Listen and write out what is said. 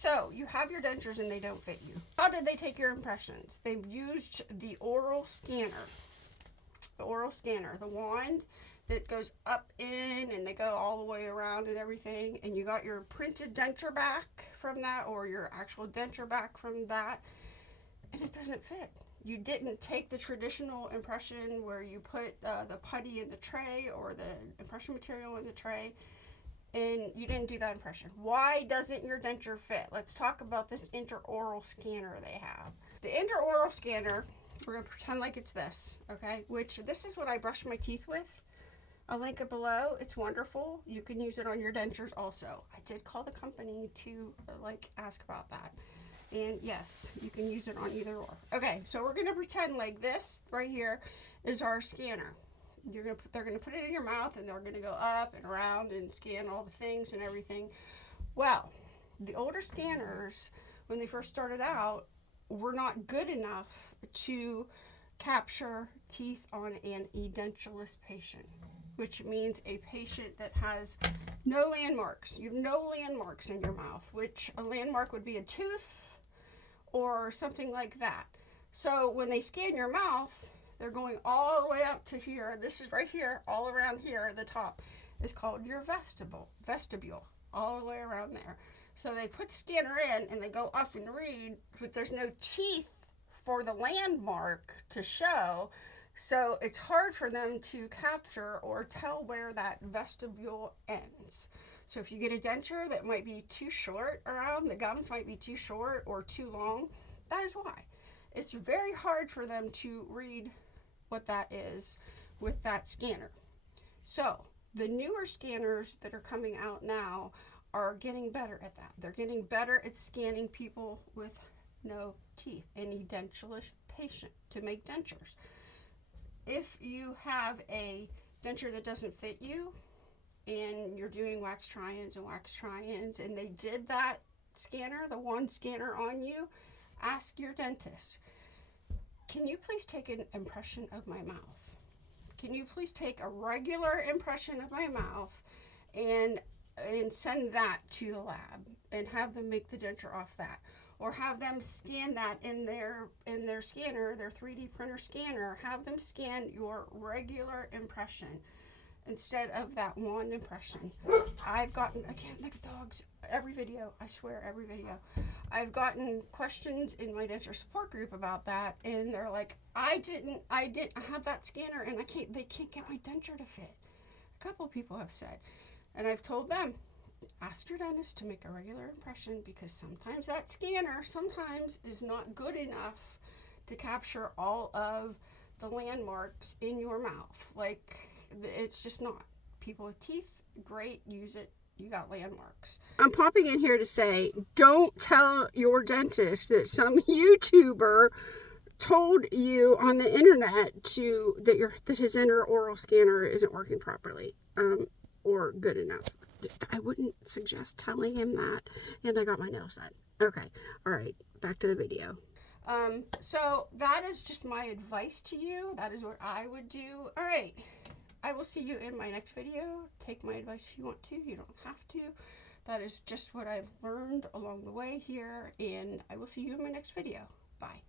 So you have your dentures and they don't fit you. How did they take your impressions? They used the oral scanner. The oral scanner, the wand that goes up in and they go all the way around and everything, and you got your printed denture back from that, or your actual denture back from that, and it doesn't fit. You didn't take the traditional impression where you put the putty in the tray or the impression material in the tray, and you didn't do that impression. Why doesn't your denture fit? Let's talk about this intraoral scanner they have. The intraoral scanner, we're going to pretend like it's this, okay? Which this is what I brush my teeth with. I'll link it below. It's wonderful. You can use it on your dentures also. I did call the company to ask about that. And yes, you can use it on either or. Okay, so we're going to pretend like this right here is our scanner. They're going to put it in your mouth and they're going to go up and around and scan all the things and everything. Well, the older scanners, when they first started out, were not good enough to capture teeth on an edentulous patient, which means a patient that has no landmarks. You have no landmarks in your mouth, which a landmark would be a tooth or something like that. So when they scan your mouth, they're going all the way up to here. This is right here, all around here at the top. It's called your vestibule, all the way around there. So they put the scanner in and they go up and read, but there's no teeth for the landmark to show. So it's hard for them to capture or tell where that vestibule ends. So if you get a denture that might be too short around, the gums might be too short or too long, that is why. It's very hard for them to read what that is with that scanner. So the newer scanners that are coming out now are getting better at that. They're getting better at scanning people with no teeth, any dentulous patient, to make dentures. If you have a denture that doesn't fit you and you're doing wax try-ins and they did that scanner, the one scanner on you, ask your dentist, can you please take an impression of my mouth? Can you please take a regular impression of my mouth and send that to the lab and have them make the denture off that? Or have them scan that in their scanner, their 3D printer scanner, have them scan your regular impression instead of that one impression. I've gotten, again, like dogs, every video, I swear, every video, I've gotten questions in my denture support group about that, and they're like, I have that scanner and they can't get my denture to fit. A couple people have said, and I've told them, ask your dentist to make a regular impression, because sometimes that scanner is not good enough to capture all of the landmarks in your mouth. Like, it's just not. People with teeth, great, use it. You got landmarks. I'm popping in here to say, don't tell your dentist that some YouTuber told you on the internet that his intraoral scanner isn't working properly or good enough. I wouldn't suggest telling him that. And I got my nails done. Okay. All right. Back to the video. So that is just my advice to you. That is what I would do. All right. I will see you in my next video. Take my advice if you want to. You don't have to. That is just what I've learned along the way here. And I will see you in my next video. Bye.